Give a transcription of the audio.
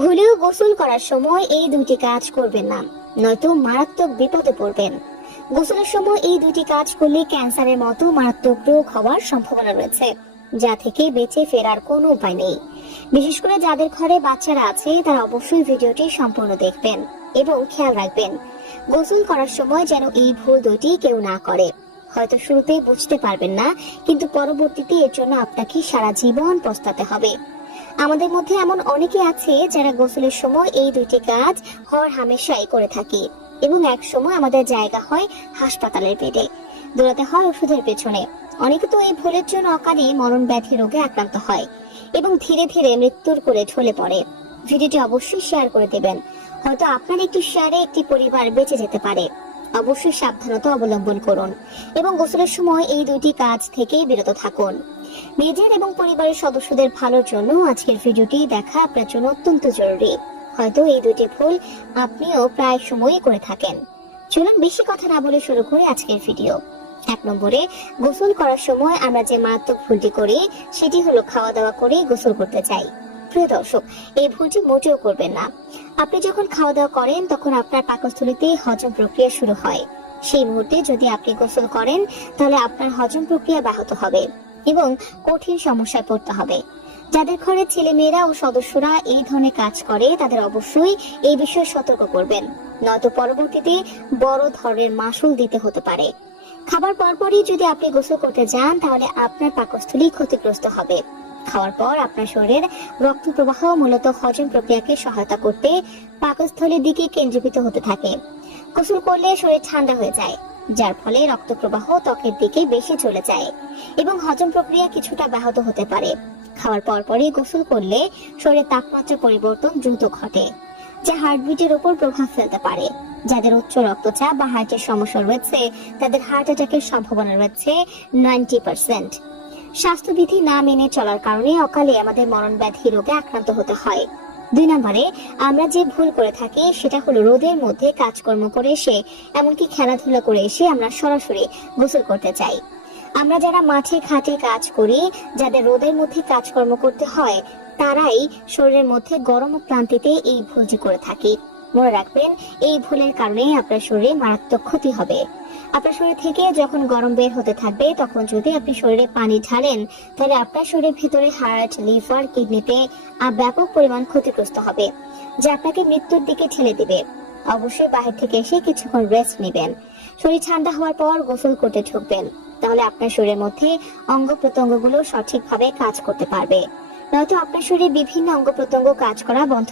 ভুলেও গোসল করার সময় এই দুটি কাজ করবেন না, নয়তো মারাত্মক বিপদে পড়বেন। গোসলের সময় এই দুটি কাজ করলে ক্যান্সারের মতো মারাত্মক রোগ হওয়ার সম্ভাবনা রয়েছে, যা থেকে বেঁচে ফেরার কোনো উপায় নেই। বিশেষ করে যাদের ঘরে বাচ্চারা আছে তারা অবশ্যই ভিডিওটি সম্পূর্ণ দেখবেন এবং খেয়াল রাখবেন গোসল করার সময় যেন এই ভুল দুটি কেউ না করে। হয়তো শুরুতেই বুঝতে পারবেন না, কিন্তু পরবর্তীতে এর জন্য আপনাকে সারা জীবন পস্তাতে হবে। আমাদের মধ্যে এমন অনেকে আছে যারা গোসলের সময় এই দুটি কাজ হর হামেশাই করে থাকে এবং এক সময় আমাদের জায়গা হয় হাসপাতালের বেডে, দৌড়াতে হয় ওষুধের পেছনে। অনেকে তো এই ভুলের জন্য অকালে মরণ ব্যাধি রোগে আক্রান্ত হয় এবং ধীরে ধীরে মৃত্যুর কোলে ঢলে পড়ে। ভিডিওটি অবশ্যই শেয়ার করে দেবেন, হয়তো আপনার একটি শেয়ারে একটি পরিবার বেঁচে যেতে পারে। অবশ্যই সাবধানতা অবলম্বন করুন এবং গোসলের সময় এই দুটি কাজ থেকে বিরত থাকুন। নিজের এবং পরিবারের সদস্যদের ভালোর জন্য আজকের ভিডিওটি দেখা আপনার জন্য অত্যন্ত জরুরি। হয়তো এই দুটি ভুল আপনিও প্রায় সময়ই করে থাকেন। চলুন বেশি কথা না বলে শুরু করি আজকের ভিডিও। 1 নম্বরে, গোসল করার সময় আমরা যে মারাত্মক ভুলটি করি সেটি হলো খাওয়া দাওয়া করে গোসল করতে চাই। প্রিয় দর্শক, এই ভুলটি মোটেও করবেন না। আপনি যখন খাওয়া দাওয়া করেন তখন আপনার পাকস্থলীতে হজম প্রক্রিয়া শুরু হয়। সেই মুহূর্তে যদি আপনি গোসল করেন তাহলে আপনার হজম প্রক্রিয়া ব্যাহত হবে এবং কঠিন সমস্যায় পড়তে হবে। যাদের ঘরে ছেলে মেয়েরা ও সদস্যরা এই ধরনের কাজ করে তাদের অবশ্যই এই বিষয়ে সতর্ক করবেন, নয়তো পরবর্তীতে বড় ধরনের মাসুল দিতে হতে পারে। খাবার পরপরই যদি আপনি গোসল করতে যান তাহলে আপনার পাকস্থলী ক্ষতিগ্রস্ত হবে। খাওয়ার পর আপনার শরীরের রক্ত প্রবাহ মূলত হজম প্রক্রিয়াকে সহায়তা করতে পাকস্থলীর দিকে কেন্দ্রীভূত হতে থাকে। গোসল করলে শরীর ঠান্ডা হয়ে যায়, যার ফলে রক্ত প্রবাহ ত্বকের দিকে বেশি চলে যায় এবং হজম প্রক্রিয়া কিছুটা ব্যাহত হতে পারে। খাওয়ার পরপরই গোসল করলে শরীরের তাপমাত্রা পরিবর্তন দ্রুত ঘটে, যা হার্টবিটের উপর প্রভাব ফেলতে পারে। যাদের উচ্চ রক্তচাপ বা হার্টের সমস্যা রয়েছে তাদের হার্ট অ্যাটাকের সম্ভাবনা রয়েছে 90%। স্বাস্থ্যবিধি না মেনে চলার কারণে অকালে আমাদের মরণ ব্যাধি রোগে আক্রান্ত হতে হয়। 2 নম্বরে, আমরা যে ভুল করে থাকি সেটা হলো রোদের মধ্যে কাজকর্ম করে এসে, এমনকি খেলাধুলা করে এসে আমরা সরাসরি গোসল করতে চাই। আমরা যারা মাঠে ঘাটে কাজ করি, যাদের রোদের মধ্যে কাজকর্ম করতে হয়, তারাই শরীরের মধ্যে গরম ও ক্লান্তিতে এই ভুলটি করে থাকি। মনে রাখবেন, এই ভুলের কারণে আপনার শরীরে মারাত্মক ক্ষতি হবে। আপনার শরীর থেকে যখন গরম বের হতে থাকবে তখন যদি আপনি শরীরে পানি ঢালেন তাহলে আপনার শরীরের ভিতরে হার্ট, লিভার, কিডনিতে ব্যাপক পরিমাণ ক্ষতিগ্রস্ত হবে, যা আপনাকে মৃত্যুর দিকে ঠেলে দিবে। অবশ্যই বাহির থেকে এসে কিছুক্ষণ রেস্ট নেবেন। শরীর ঠান্ডা হওয়ার পর গোসল করতে ঢুকবেন, তাহলে আপনার শরীরের মধ্যে অঙ্গ প্রত্যঙ্গগুলো সঠিকভাবে কাজ করতে পারবে। নয়তো আপনার শরীরে বিভিন্ন অঙ্গ প্রত্যঙ্গ কাজ করা বন্ধ